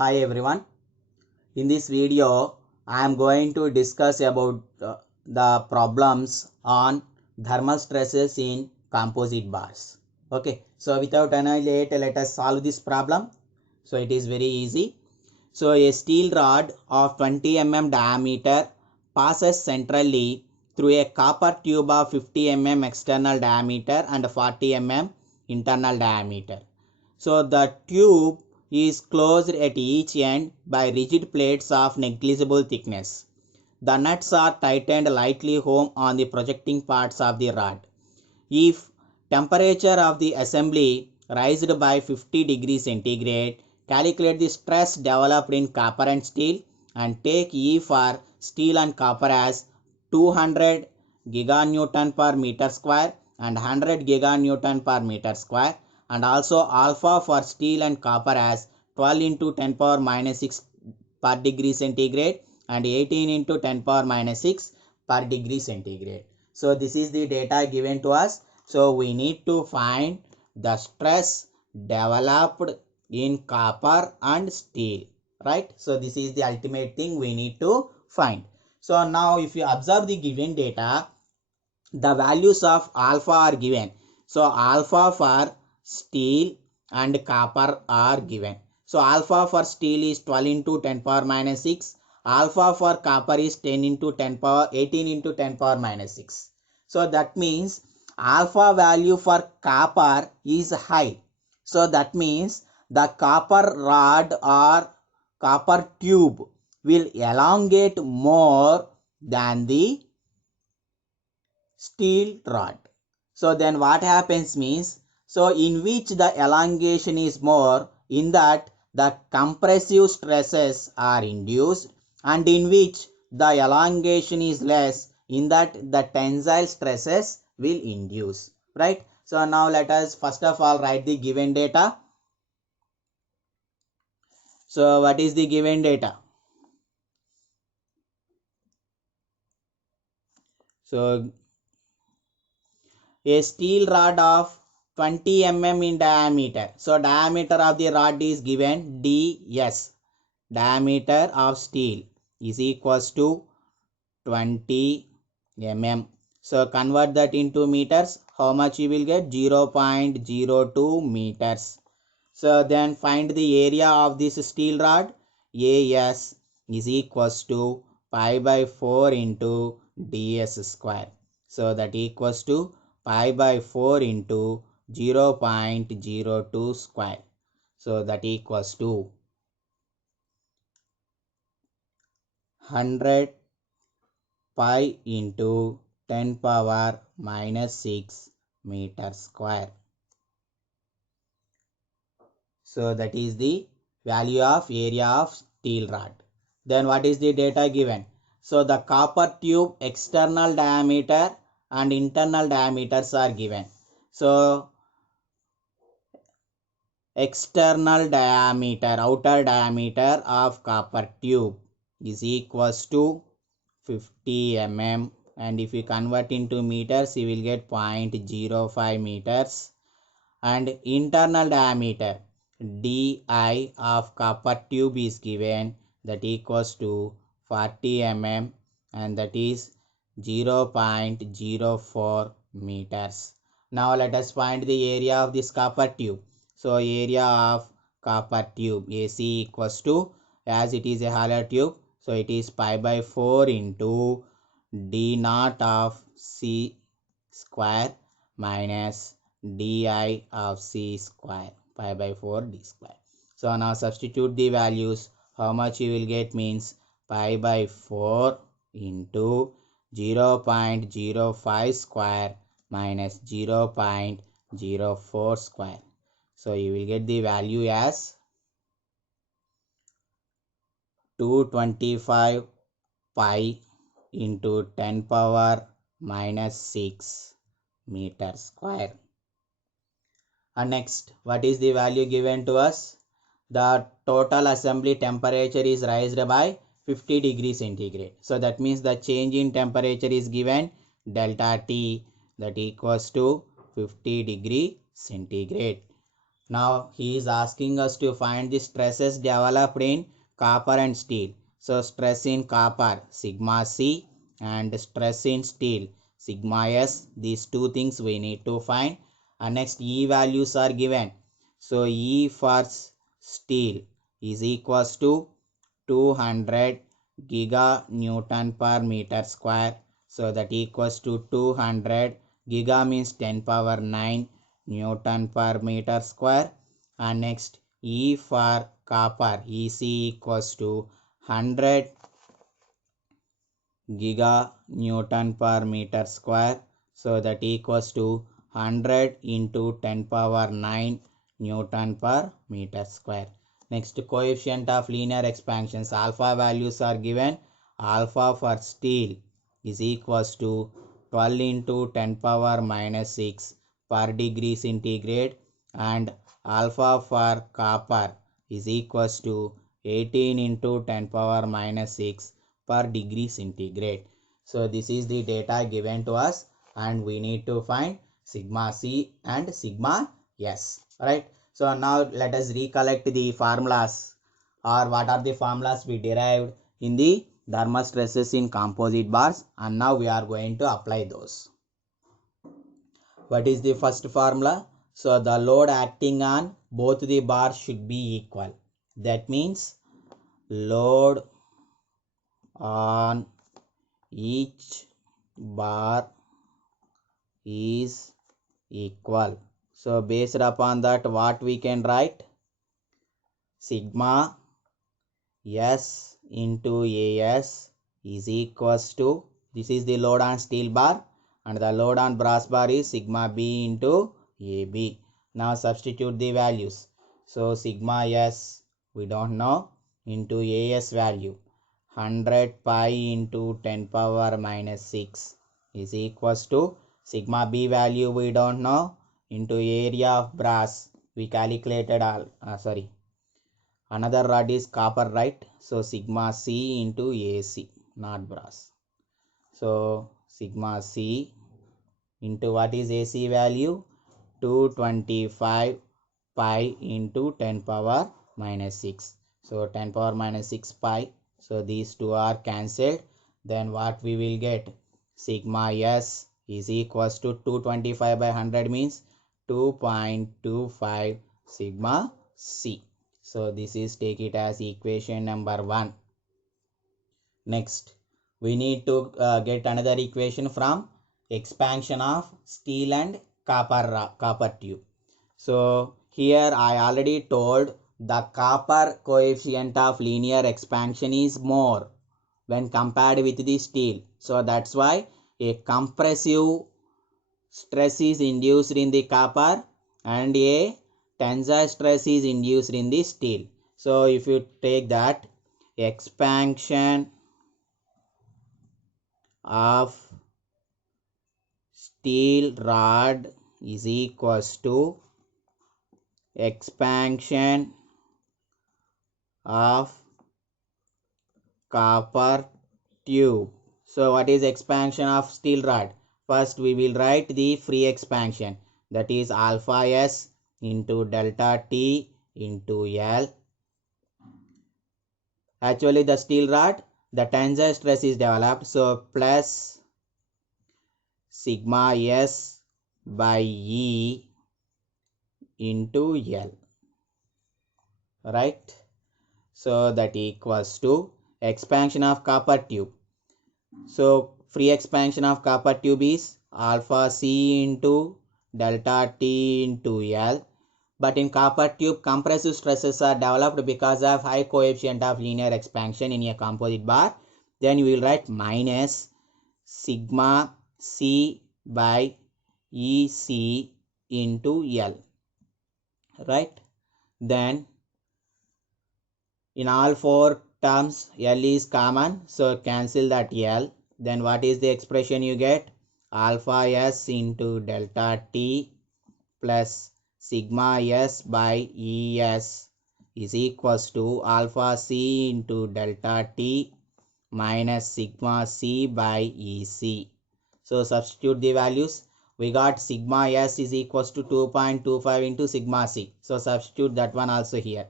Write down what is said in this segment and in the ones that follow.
Hi everyone. In this video, I am going to discuss about the problems on thermal stresses in composite bars. Okay, so without any late, let us solve this problem. So it is very easy. So a steel rod of 20 mm diameter passes centrally through a copper tube of 50 mm external diameter and 40 mm internal diameter. So the tube is closed at each end by rigid plates of negligible thickness. The nuts are tightened lightly home on the projecting parts of the rod. If temperature of the assembly raised by 50 degrees centigrade, calculate the stress developed in copper and steel and take E for steel and copper as 200 giganewton per meter square and 100 giganewton per meter square, and also alpha for steel and copper as 12 into 10 power minus 6 per degree centigrade and 18 into 10 power minus 6 per degree centigrade. So this is the data given to us. So we need to find the stress developed in copper and steel, right? So this is the ultimate thing we need to find. So now if you observe the given data, the values of alpha are given. So alpha for steel and copper are given. So alpha for steel is 12 into 10 power minus 6. Alpha for copper is 10 into 10 power 18 into 10 power minus 6. So that means alpha value for copper is high. So that means the copper rod or copper tube will elongate more than the steel rod. So then what happens means, so in which the elongation is more, in that the compressive stresses are induced, and in which the elongation is less, in that the tensile stresses will induce, right? So now let us first of all write the given data. So what is the given data? So a steel rod of 20 mm in diameter. So diameter of the rod is given ds. Diameter of steel is equals to 20 mm. So convert that into meters. How much you will get? 0.02 meters. So then find the area of this steel rod. AS is equals to pi by 4 into ds square. So that equals to pi by 4 into 0.02 square. So that equals to 100 pi into 10 power minus 6 meter square. So that is the value of area of steel rod. Then what is the data given? So the copper tube external diameter and internal diameters are given. So external diameter, outer diameter of copper tube is equals to 50 mm, and if you convert into meters you will get 0.05 meters, and internal diameter di of copper tube is given, that equals to 40 mm, and that is 0.04 meters. Now let us find the area of this copper tube. So area of copper tube AC equals to, as it is a hollow tube, so it is pi by 4 into d naught of c square minus di of c square, pi by 4 d square. So now substitute the values. How much you will get means pi by 4 into 0.05 square minus 0.04 square. So you will get the value as 225 pi into 10 power minus 6 meter square. And next, what is the value given to us? The total assembly temperature is raised by 50 degrees centigrade. So that means the change in temperature is given delta T, that equals to 50 degree centigrade. Now he is asking us to find the stresses developed in copper and steel. So stress in copper sigma C and stress in steel sigma S. These two things we need to find. And next E values are given. So E for steel is equals to 200 giganewton per meter square. So that equals to 200 giga means 10 power 9 Newton per meter square. And next E for copper EC equals to 100 giganewton per meter square. So that equals to 100 into 10 power 9 Newton per meter square. Next coefficient of linear expansions alpha values are given. Alpha for steel is equals to 12 into 10 power minus 6 per degree centigrade, and alpha for copper is equals to 18 into 10 power minus 6 per degree centigrade. So this is the data given to us and we need to find sigma C and sigma S, right? So now let us recollect the formulas, or what are the formulas we derived in the thermal stresses in composite bars, and now we are going to apply those. What is the first formula? So the load acting on both the bars should be equal. That means load on each bar is equal. So based upon that, what we can write? Sigma S into AS is equals to, this is the load on steel bar, and the load on brass bar is sigma B into AB. Now substitute the values. So sigma S we don't know, into AS value 100 pi into 10 power minus 6 is equals to sigma B value we don't know, into area of brass we calculated another rod is copper, right? So sigma C into AC, not brass. So sigma C into what is AC value? 225 pi into 10 power minus 6. So 10 power minus 6 pi. So these two are cancelled. Then what we will get? Sigma S is equals to 225 by 100 means 2.25 sigma C. So this is, take it as equation number 1. Next, we need to get another equation from expansion of steel and copper tube. So here I already told the copper coefficient of linear expansion is more when compared with the steel. So that's why a compressive stress is induced in the copper and a tensile stress is induced in the steel. So if you take that, expansion of steel rod is equals to expansion of copper tube. So what is expansion of steel rod? First we will write the free expansion, that is alpha S into delta T into L. Actually the steel rod, the tensile stress is developed, so plus sigma S by E into L, right? So that equals to expansion of copper tube. So free expansion of copper tube is alpha C into delta T into L. But in copper tube, compressive stresses are developed because of high coefficient of linear expansion in a composite bar. Then you will write minus sigma C by EC into L, right? Then in all four terms, L is common, so cancel that L. Then what is the expression you get? Alpha S into delta T plus sigma S by ES is equals to alpha C into delta T minus sigma C by EC. So substitute the values. we got sigma S is equals to 2.25 into sigma C. So substitute that one also here.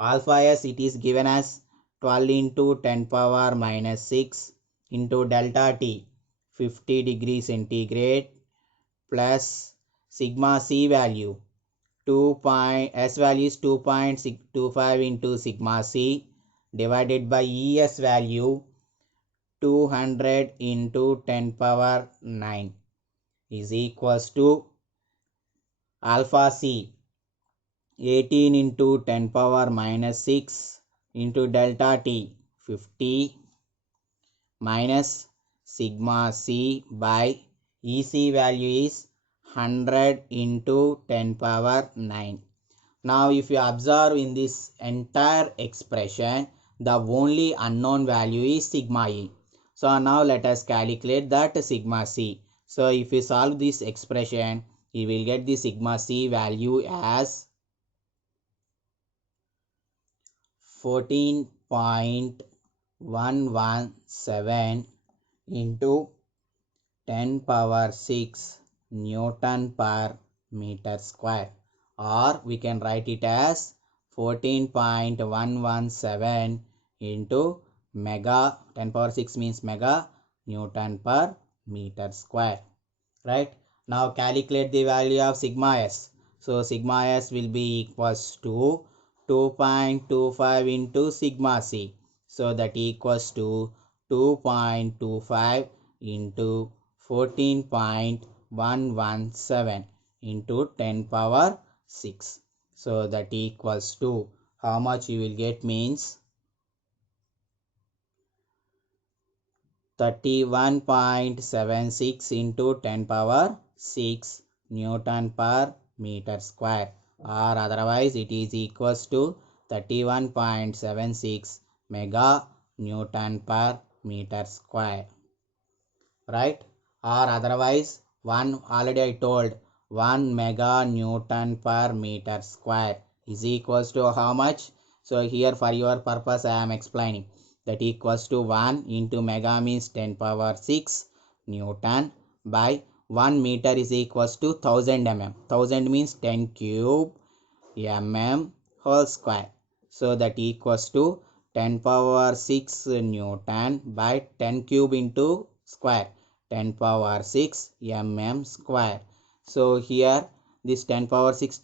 Alpha S, it is given as 12 into 10 power minus 6 into delta T 50 degrees centigrade plus sigma C value S value is 2.625 into sigma C divided by ES value 200 into 10 power 9 is equals to alpha C 18 into 10 power minus 6 into delta T 50 minus sigma C by EC value is 100 into 10 power 9. Now if you observe in this entire expression, the only unknown value is sigma E. So now let us calculate that sigma C. So if you solve this expression, you will get the sigma C value as 14.117 into 10 power 6 Newton per meter square, or we can write it as 14.117 into mega, 10 power 6 means mega Newton per meter square. Right? Now calculate the value of sigma S. So sigma S will be equals to 2.25 into sigma C. So that equals to 2.25 into 14.117 into 10 power 6. So that equals to how much you will get means 31.76 into 10 power 6 Newton per meter square, or otherwise it is equals to 31.76 mega Newton per meter square. Right? Or otherwise, one already I told 1 mega Newton per meter square is equals to how much? So here for your purpose I am explaining, that equals to 1 into mega means 10 power 6 Newton by 1 meter is equals to 1000 mm. 1000 means 10 cube mm whole square. So that equals to 10 power 6 Newton by 10 cube into square, 10 power 6 mm square. So here this 10 power 6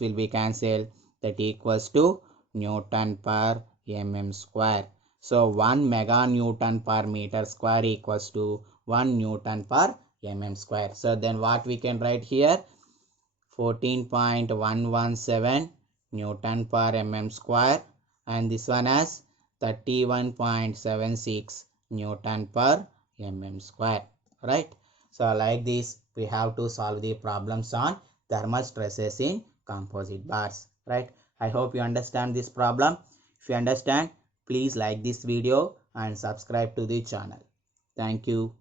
will be cancelled, that equals to Newton per mm square. So 1 mega Newton per meter square equals to 1 Newton per mm square. So then what we can write here? 14.117 Newton per mm square, and this one as 31.76 Newton per mm square. Right? So like this we have to solve the problems on thermal stresses in composite bars. Right? I hope you understand this problem. If you understand, please like this video and subscribe to the channel. Thank you.